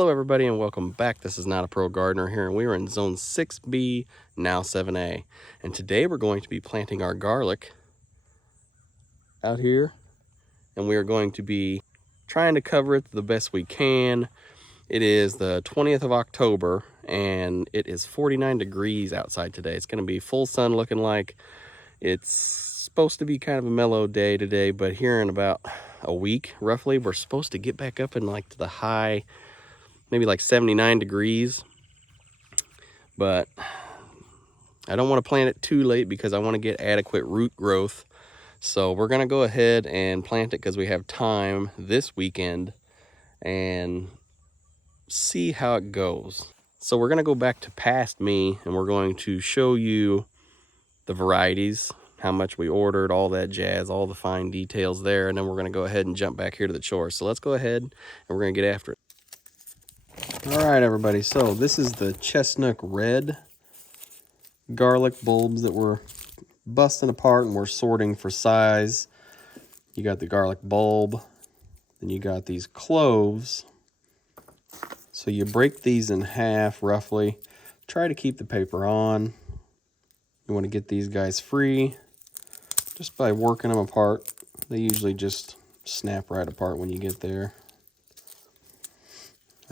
Hello everybody and welcome back. This is Not a Pro Gardener here, and we are in zone 6b, now 7a. And today we're going to be planting our garlic out here, and we are going to be trying to cover it the best we can. It is the 20th of October and it is 49 degrees outside today. It's going to be full sun looking like. It's supposed to be kind of a mellow day today, but here in about a week roughly, we're supposed to get back up in like the high, maybe like 79 degrees. But I don't want to plant it too late because I want to get adequate root growth. So we're going to go ahead and plant it because we have time this weekend and see how it goes. So we're going to go back to past me and we're going to show you the varieties, how much we ordered, all that jazz, all the fine details there. And then we're going to go ahead and jump back here to the chores. So let's go ahead and we're going to get after it. All right, everybody. So this is the chestnut red garlic bulbs that we're busting apart and we're sorting for size. You got the garlic bulb, then you got these cloves. So you break these in half roughly. Try to keep the paper on. You want to get these guys free just by working them apart. They usually just snap right apart when you get there.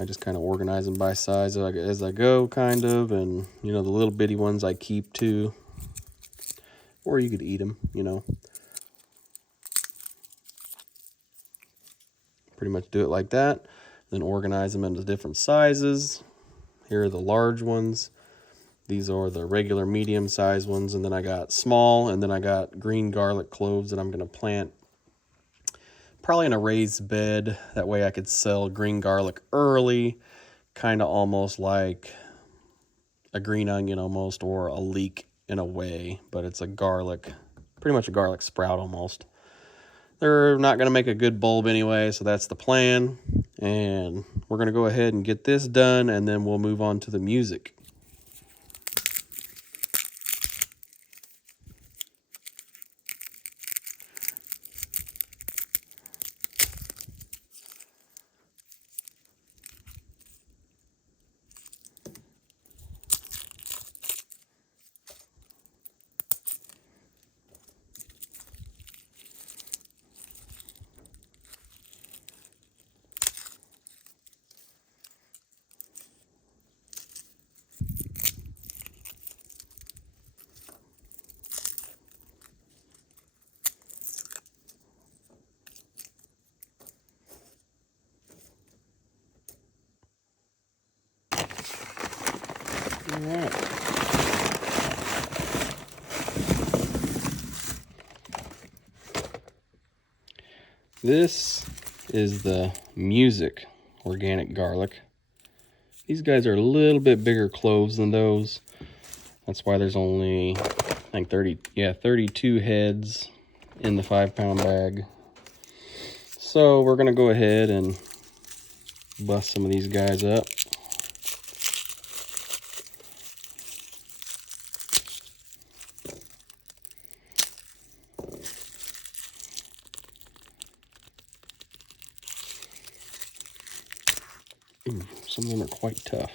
I just kind of organize them by size as I go, kind of, and you know, the little bitty ones I keep too, or you could eat them, you know. Pretty much do it like that, then organize them into different sizes. Here are the large ones. These are the regular medium sized ones, and then I got small, and then I got green garlic cloves that I'm going to plant probably in a raised bed. That way I could sell green garlic early, kind of almost like a green onion almost, or a leek in a way, but it's a garlic, pretty much a garlic sprout almost. They're not going to make a good bulb anyway, so that's the plan. And we're going to go ahead and get this done, and then we'll move on to the music. All right. This is the music organic garlic. These guys are a little bit bigger cloves than those. That's why there's only, I think 32 heads in the 5-pound bag. So we're gonna go ahead and bust some of these guys up. Some of them are quite tough.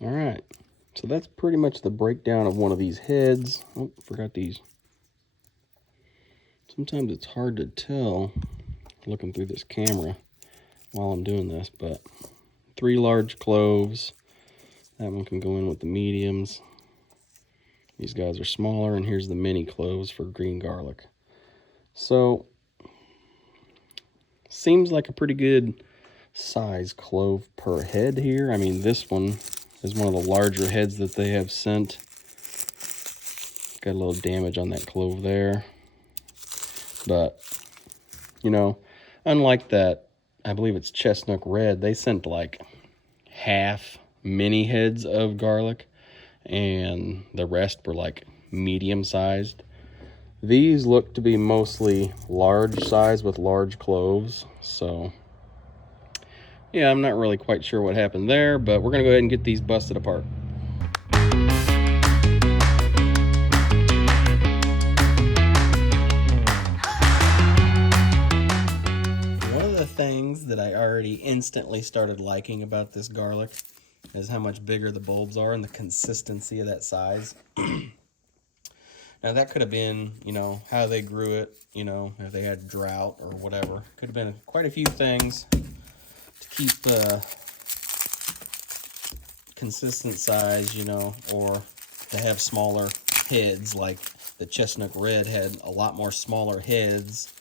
All right, so that's pretty much the breakdown of one of these heads. Oh, forgot these. Sometimes it's hard to tell looking through this camera while I'm doing this, but 3 large cloves. That one can go in with the mediums. These guys are smaller, and here's the mini cloves for green garlic. So, seems like a pretty good size clove per head here. I mean, this one is one of the larger heads that they have sent. Got a little damage on that clove there. But, you know, Unlike that, I believe it's chestnut red, they sent like half mini heads of garlic and the rest were like medium sized. These look to be mostly large size with large cloves, so yeah, I'm not really quite sure what happened there, but we're gonna go ahead and get these busted apart. One of the things that I already instantly started liking about this garlic is how much bigger the bulbs are and the consistency of that size. Now that could have been, you know, how they grew it, you know, if they had drought or whatever. Could have been quite a few things to keep consistent size, you know, or to have smaller heads. Like the chestnut red had a lot more smaller heads.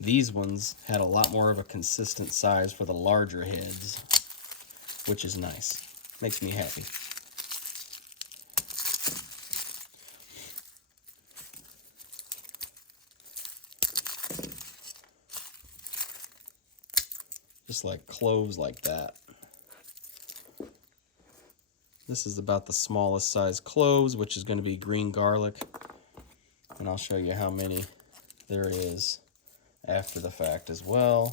These ones had a lot more of a consistent size for the larger heads, which is nice. Makes me happy. Just like cloves like that. This is about the smallest size cloves, which is going to be green garlic. And I'll show you how many there is after the fact as well.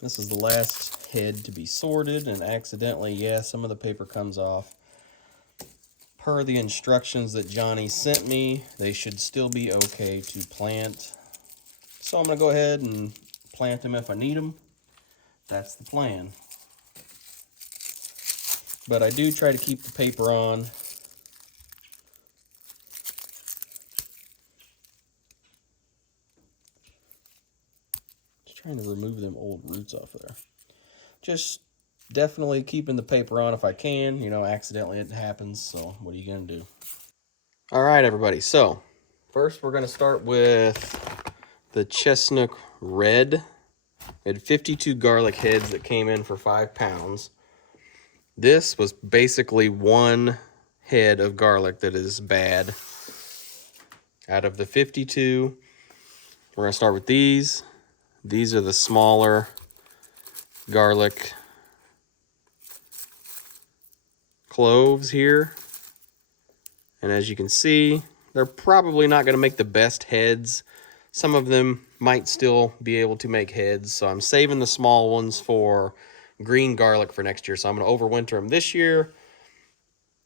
This is the last head to be sorted, and accidentally, yeah, some of the paper comes off. Per the instructions that Johnny sent me, they should still be okay to plant. So I'm going to go ahead and plant them if I need them. That's the plan. But I do try to keep the paper on. Just trying to remove them old roots off of there. Just definitely keeping the paper on if I can. You know, accidentally it happens, so what are you going to do? All right, everybody. So first we're going to start with the chestnut red. We had 52 garlic heads that came in for 5 pounds. This was basically one head of garlic that is bad. Out of the 52, we're going to start with these. These are the smaller garlic cloves here. And as you can see, they're probably not going to make the best heads. Some of them might still be able to make heads, so I'm saving the small ones for green garlic for next year. So I'm going to overwinter them this year,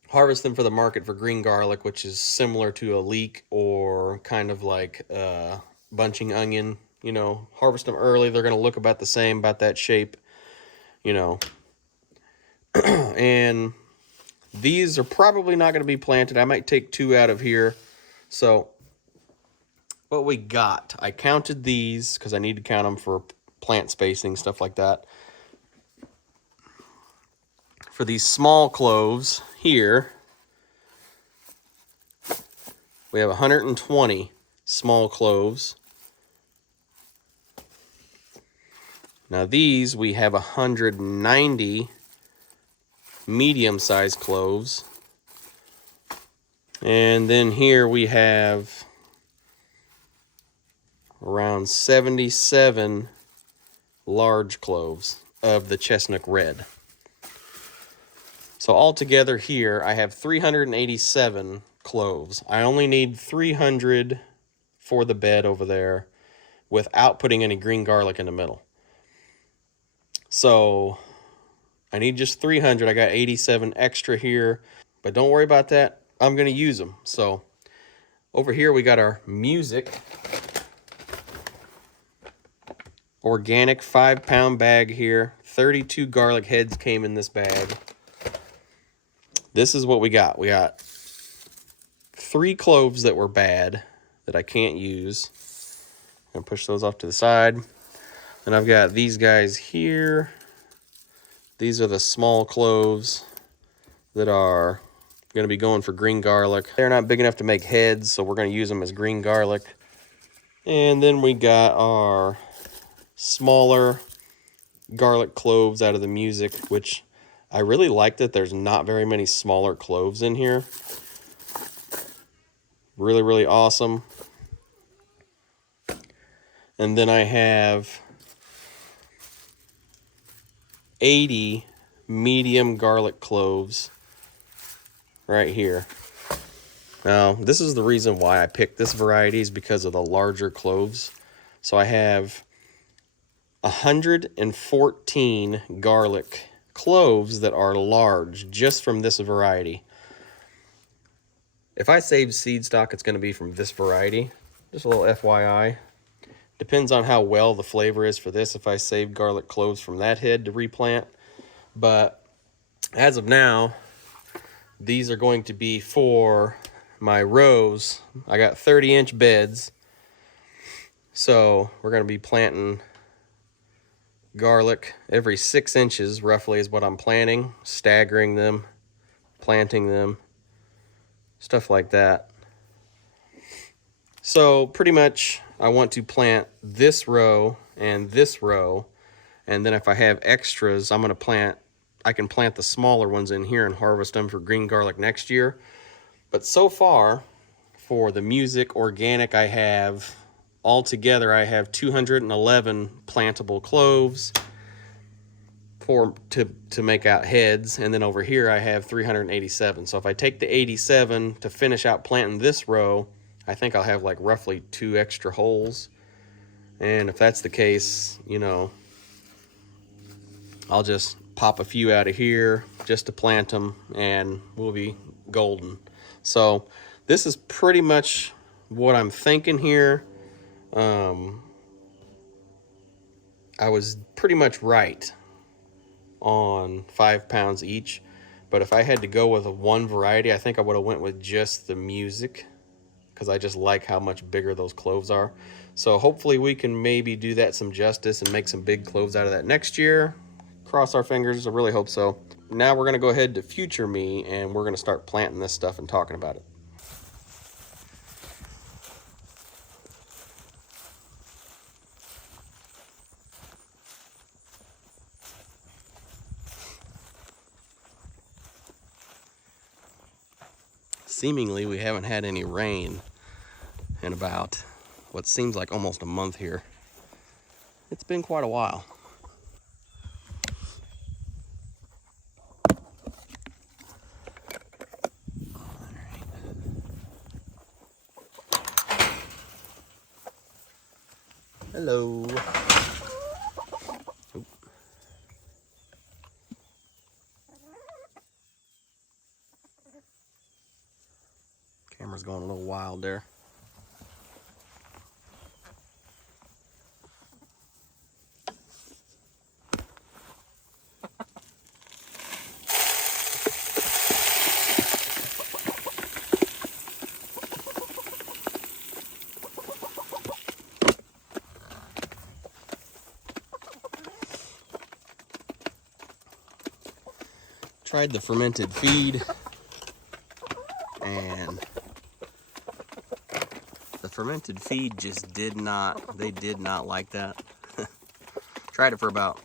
harvest them for the market for green garlic, which is similar to a leek or kind of like bunching onion. You know, harvest them early. They're going to look about the same, about that shape, you know. And these are probably not going to be planted. I might take 2 out of here. So what we got, I counted these because I need to count them for plant spacing, stuff like that. For these small cloves here, we have 120 small cloves. Now these, we have 190 medium-sized cloves. And then here we have around 77 large cloves of the chestnut red. So altogether here, I have 387 cloves. I only need 300 for the bed over there without putting any green garlic in the middle. So I need just 300. I got 87 extra here, but don't worry about that. I'm going to use them. So over here, we got our music organic 5-pound bag here. 32 garlic heads came in this bag. This is what we got. We got 3 cloves that were bad that I can't use. I'm going to push those off to the side. And I've got these guys here. These are the small cloves that are going to be going for green garlic. They're not big enough to make heads, so we're going to use them as green garlic. And then we got our smaller garlic cloves out of the music, which I really like that there's not very many smaller cloves in here. Really, really awesome. And then I have 80 medium garlic cloves right here. Now, this is the reason why I picked this variety, is because of the larger cloves. So I have 114 garlic cloves that are large just from this variety. If I save seed stock, it's going to be from this variety. Just a little FYI. Depends on how well the flavor is for this, if I save garlic cloves from that head to replant. But as of now, these are going to be for my rows. I got 30-inch beds. So we're going to be planting garlic every 6 inches roughly is what I'm planting, staggering them, planting them, stuff like that. So pretty much I want to plant this row, and then if I have extras, I can plant the smaller ones in here and harvest them for green garlic next year. But so far, for the music organic, I have 211 plantable cloves to make out heads, and then over here I have 387. So if I take the 87 to finish out planting this row, I think I'll have like roughly 2 extra holes. And if that's the case, you know, I'll just pop a few out of here just to plant them, and we'll be golden. So this is pretty much what I'm thinking here. I was pretty much right on 5 pounds each, but if I had to go with one variety, I think I would have went with just the music, because I just like how much bigger those cloves are. So hopefully we can maybe do that some justice and make some big cloves out of that next year. Cross our fingers, I really hope so. Now we're going to go ahead to future me, and we're going to start planting this stuff and talking about it. Seemingly we haven't had any rain in about what seems like almost a month here. It's been quite a while. Hello. Oop. Camera's going a little wild there. Tried the fermented feed, and the fermented feed just did not like that. Tried it for about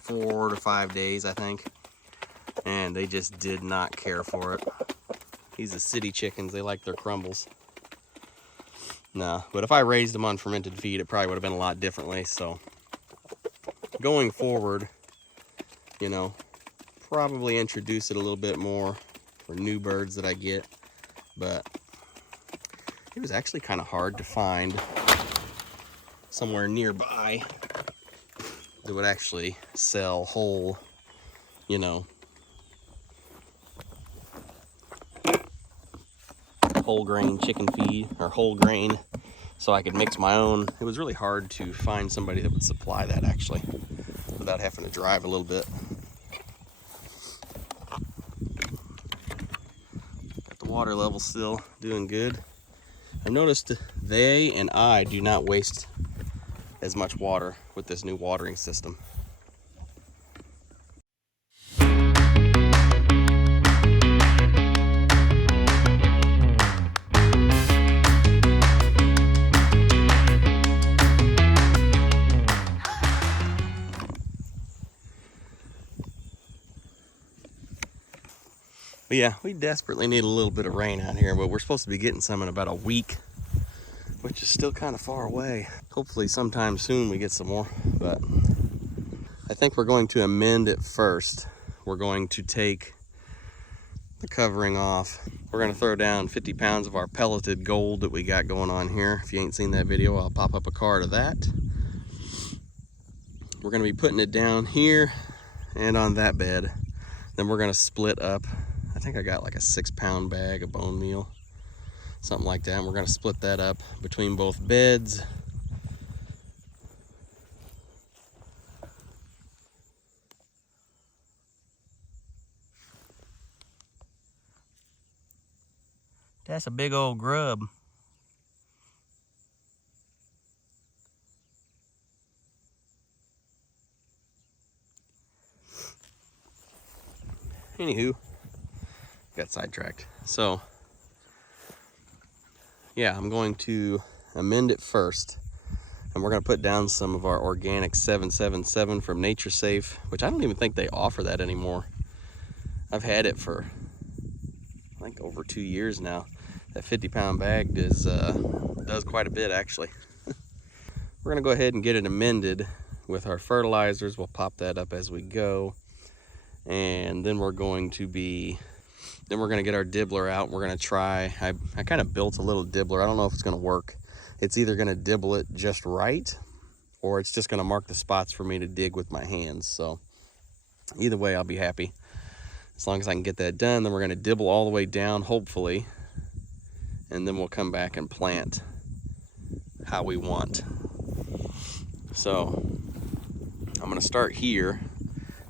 4 to 5 days, I think, and they just did not care for it. These are city chickens, they like their crumbles. No, but if I raised them on fermented feed, it probably would have been a lot differently. So going forward, you know, probably introduce it a little bit more for new birds that I get. But it was actually kind of hard to find somewhere nearby that would actually sell whole, you know, whole grain chicken feed, or whole grain, so I could mix my own. It was really hard to find somebody that would supply that, actually, without having to drive a little bit. Got the water level still doing good. I've noticed they and I do not waste as much water with this new watering system. But yeah, we desperately need a little bit of rain out here, but we're supposed to be getting some in about a week. which is still kind of far away. Hopefully sometime soon we get some more, but I think we're going to amend it first. We're going to take the covering off. We're gonna throw down 50 pounds of our pelleted gold that we got going on here. If you ain't seen that video, I'll pop up a card of that. We're gonna be putting it down here and on that bed. Then we're gonna split up. I think I got like a 6-pound bag of bone meal, something like that. And we're gonna split that up between both beds. That's a big old grub. Anywho, got sidetracked. So, yeah, I'm going to amend it first. And we're going to put down some of our organic 6b-7a from Nature Safe, which I don't even think they offer that anymore. I've had it for, I think, over 2 years now. That 50-pound bag does quite a bit, actually. We're going to go ahead and get it amended with our fertilizers. We'll pop that up as we go. And then we're going to get our dibbler out. We're going to try, I kind of built a little dibbler. I don't know if it's going to work. It's either going to dibble it just right, or it's just going to mark the spots for me to dig with my hands. So either way, I'll be happy. As long as I can get that done, then we're going to dibble all the way down, hopefully. And then we'll come back and plant how we want. So I'm going to start here.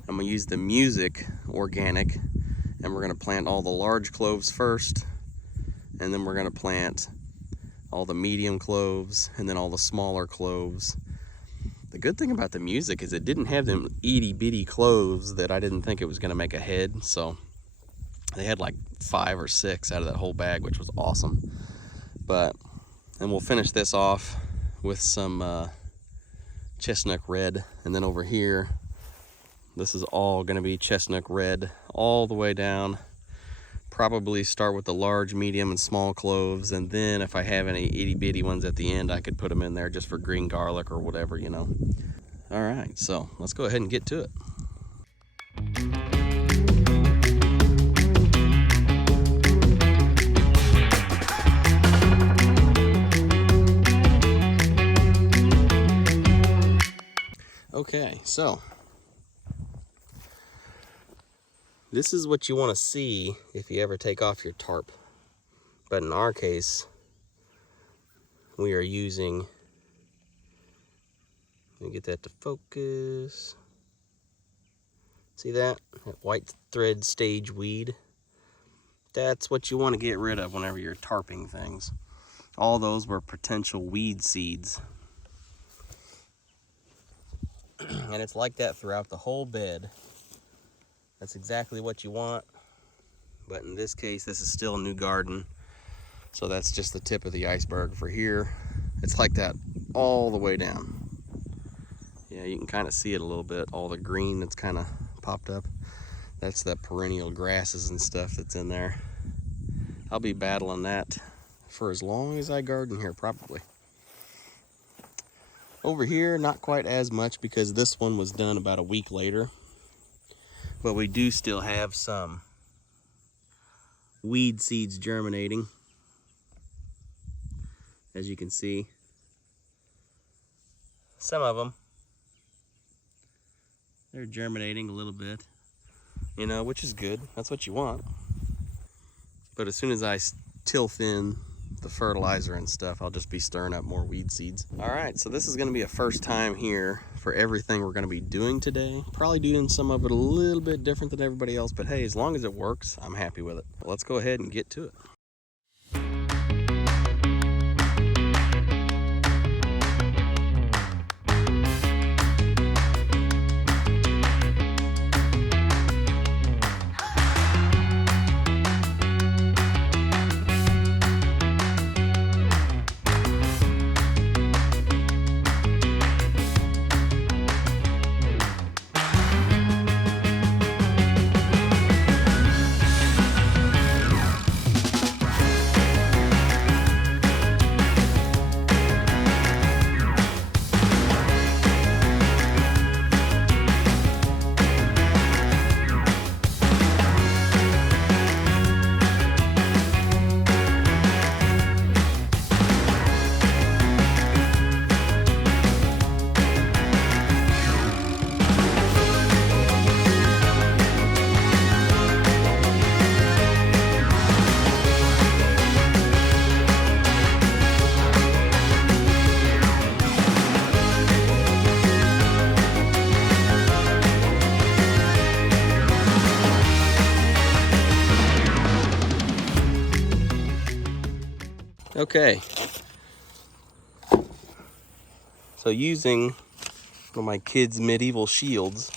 I'm going to use the Music Organic, and we're going to plant all the large cloves first, and then we're going to plant all the medium cloves, and then all the smaller cloves. The good thing about the Music is it didn't have them itty bitty cloves that I didn't think it was going to make a head, so they had like 5 or 6 out of that whole bag, which was awesome. And we'll finish this off with some chestnut red, and then over here, this is all going to be chestnut red all the way down. Probably start with the large, medium, and small cloves, and then if I have any itty bitty ones at the end, I could put them in there just for green garlic or whatever, you know. All right, so let's go ahead and get to it. Okay, so this is what you want to see if you ever take off your tarp. But in our case, we are using, let me get that to focus. See that? That white thread stage weed? That's what you want to get rid of whenever you're tarping things. All those were potential weed seeds. And it's like that throughout the whole bed. That's exactly what you want. But in this case, this is still a new garden. So that's just the tip of the iceberg for here. It's like that all the way down. Yeah, you can kind of see it a little bit. All the green that's kind of popped up. That's the perennial grasses and stuff that's in there. I'll be battling that for as long as I garden here, probably. Over here, not quite as much because this one was done about a week later. But we do still have some weed seeds germinating, as you can see. Some of them, they're germinating a little bit, you know, which is good. That's what you want. But as soon as I tilth in the fertilizer and stuff, I'll just be stirring up more weed seeds. All right, so this is going to be a first time here for everything we're going to be doing today. Probably doing some of it a little bit different than everybody else, but hey, as long as it works, I'm happy with it. Let's go ahead and get to it. Okay, so using one of my kids' medieval shields,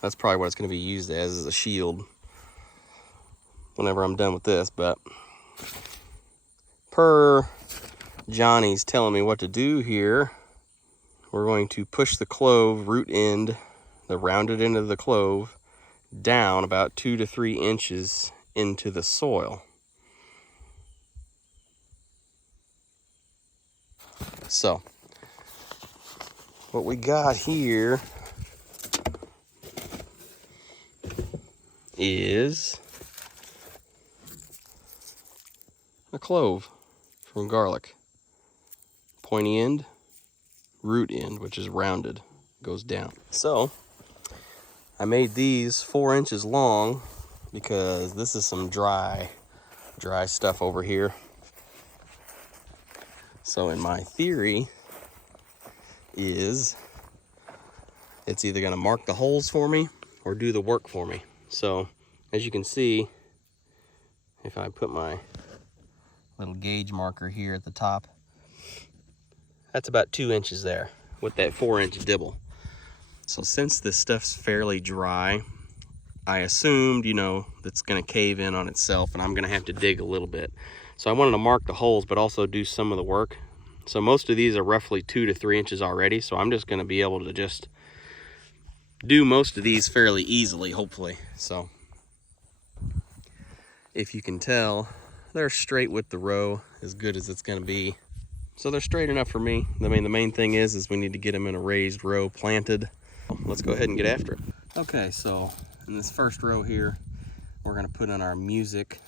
that's probably what it's going to be used as, is a shield whenever I'm done with this. But per Johnny's telling me what to do here, we're going to push the clove root end, the rounded end of the clove, down about 2 to 3 inches into the soil. So what we got here is a clove from garlic. Pointy end, root end, which is rounded, goes down. So I made these 4 inches long because this is some dry stuff over here. So in my theory is it's either going to mark the holes for me or do the work for me. So as you can see, if I put my little gauge marker here at the top, that's about 2 inches there with that 4-inch dibble. So since this stuff's fairly dry, I assumed, you know, that's going to cave in on itself and I'm going to have to dig a little bit. So I wanted to mark the holes but also do some of the work. So most of these are roughly 2 to 3 inches already, so I'm just going to be able to just do most of these fairly easily, hopefully. So if you can tell, they're straight with the row, as good as it's going to be. So they're straight enough for me. I mean, the main thing is we need to get them in a raised row planted. Let's go ahead and get after it. Okay, so in this first row here, we're going to put in our Music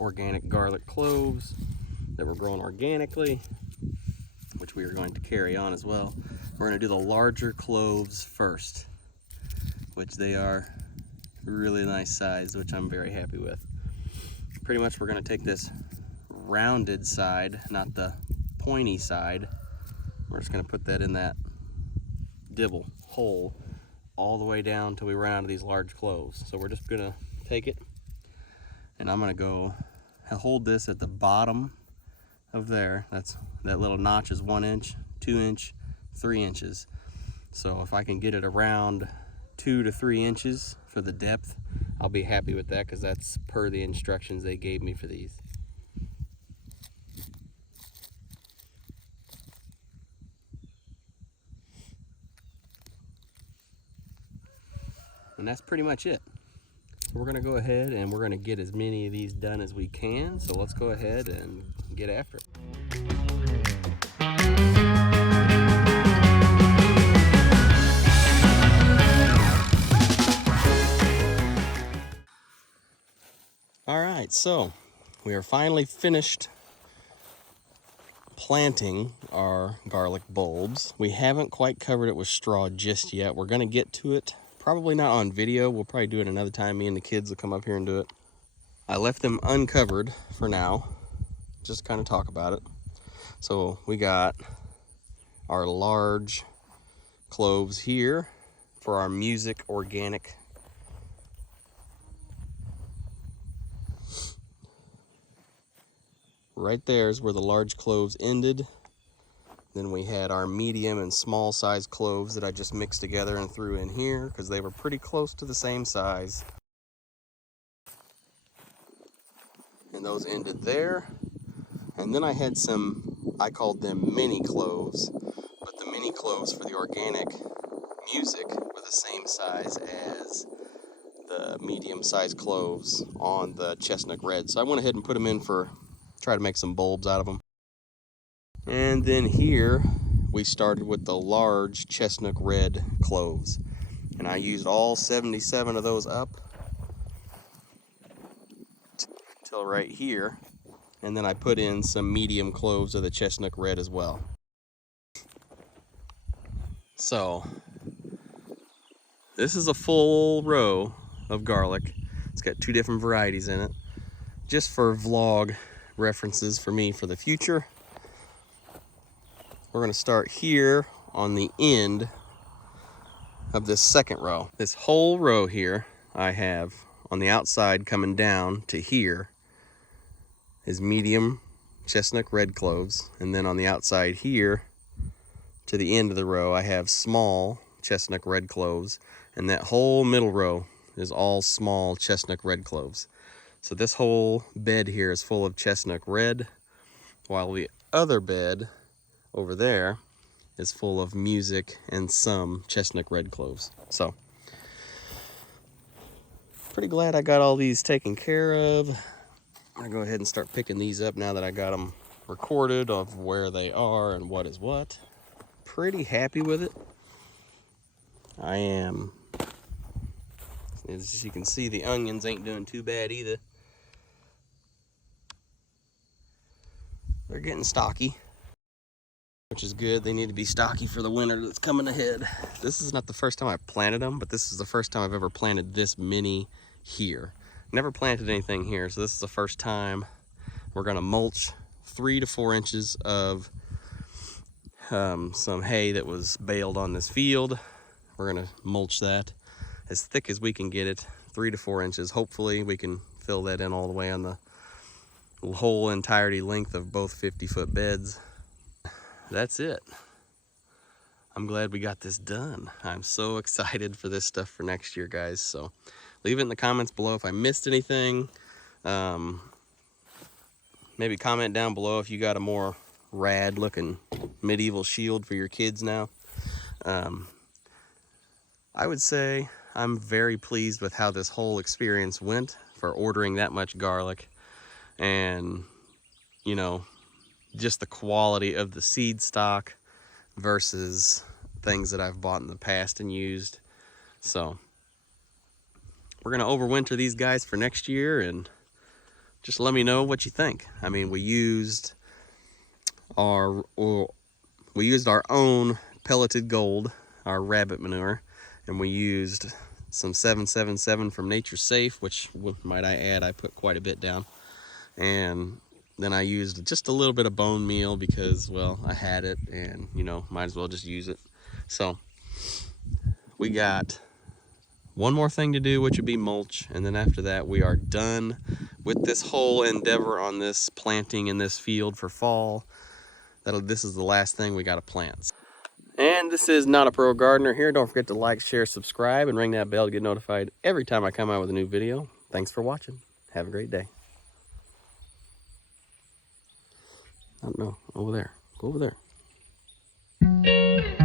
organic garlic cloves that we're growing organically, which we are going to carry on as well. We're going to do the larger cloves first, which they are really nice size, which I'm very happy with. Pretty much we're going to take this rounded side, not the pointy side. We're just going to put that in that dibble hole all the way down until we run out of these large cloves. So we're just going to take it and I'm going to go hold this at the bottom of there. That little notch is 1 inch, 2 inch, 3 inches. So if I can get it around 2 to 3 inches for the depth, I'll be happy with that, because that's per the instructions they gave me for these. And that's pretty much it. So we're going to go ahead and we're going to get as many of these done as we can. So let's go ahead and get after it. All right, so we are finally finished planting our garlic bulbs. We haven't quite covered it with straw just yet. We're going to get to it. Probably not on video. We'll probably do it another time. Me and the kids will come up here and do it. I left them uncovered for now, just kind of talk about it. So we got our large cloves here for our Music organic. Right there is where the large cloves ended. Then we had our medium and small size cloves that I just mixed together and threw in here because they were pretty close to the same size. And those ended there. And then I had some, I called them mini cloves, but the mini cloves for the organic Music were the same size as the medium sized cloves on the chestnut red. So I went ahead and put them in for, try to make some bulbs out of them. And then here we started with the large chestnut red cloves, and I used all 77 of those up till right here, and then I put in some medium cloves of the chestnut red as well. So this is a full row of garlic. It's got 2 different varieties in it, just for vlog references for me for the future. We're going to start here on the end of this second row. This whole row here I have on the outside coming down to here is medium chestnut red cloves, and then on the outside here to the end of the row I have small chestnut red cloves, and that whole middle row is all small chestnut red cloves. So this whole bed here is full of chestnut red, while the other bed over there is full of music and some chestnut red cloves. So pretty glad I got all these taken care of. I'm gonna go ahead and start picking these up now that I got them recorded of where they are and what is what. Pretty happy with it. I am. As you can see, the onions ain't doing too bad either. They're getting stocky, which is good. They need to be stocky for the winter that's coming ahead. This is not the first time I've planted them, but this is the first time I've ever planted this many here. Never planted anything here, so this is the first time. We're gonna mulch 3 to 4 inches of some hay that was baled on this field. We're gonna mulch that as thick as we can get it, 3 to 4 inches. Hopefully we can fill that in all the way on the whole entirety length of both 50-foot beds. That's it. I'm glad we got this done. I'm so excited for this stuff for next year, guys. So leave it in the comments below if I missed anything. Maybe comment down below if you got a more rad looking medieval shield for your kids now. I would say I'm very pleased with how this whole experience went for ordering that much garlic, and you know, just the quality of the seed stock versus things that I've bought in the past and used. So we're gonna overwinter these guys for next year, and just let me know what you think. I mean, we used our own pelleted gold, our rabbit manure, and we used some 7-7-7 from Nature's Safe, which, might I add, I put quite a bit down. And then I used just a little bit of bone meal because, well, I had it and, you know, might as well just use it. So we got one more thing to do, which would be mulch, and then after that we are done with this whole endeavor on this planting in this field for fall. This is the last thing we got to plant. And this is Not a Pro Gardener here. Don't forget to like, share, subscribe, and ring that bell to get notified every time I come out with a new video. Thanks for watching. Have a great day. I don't know, over there. Go over there.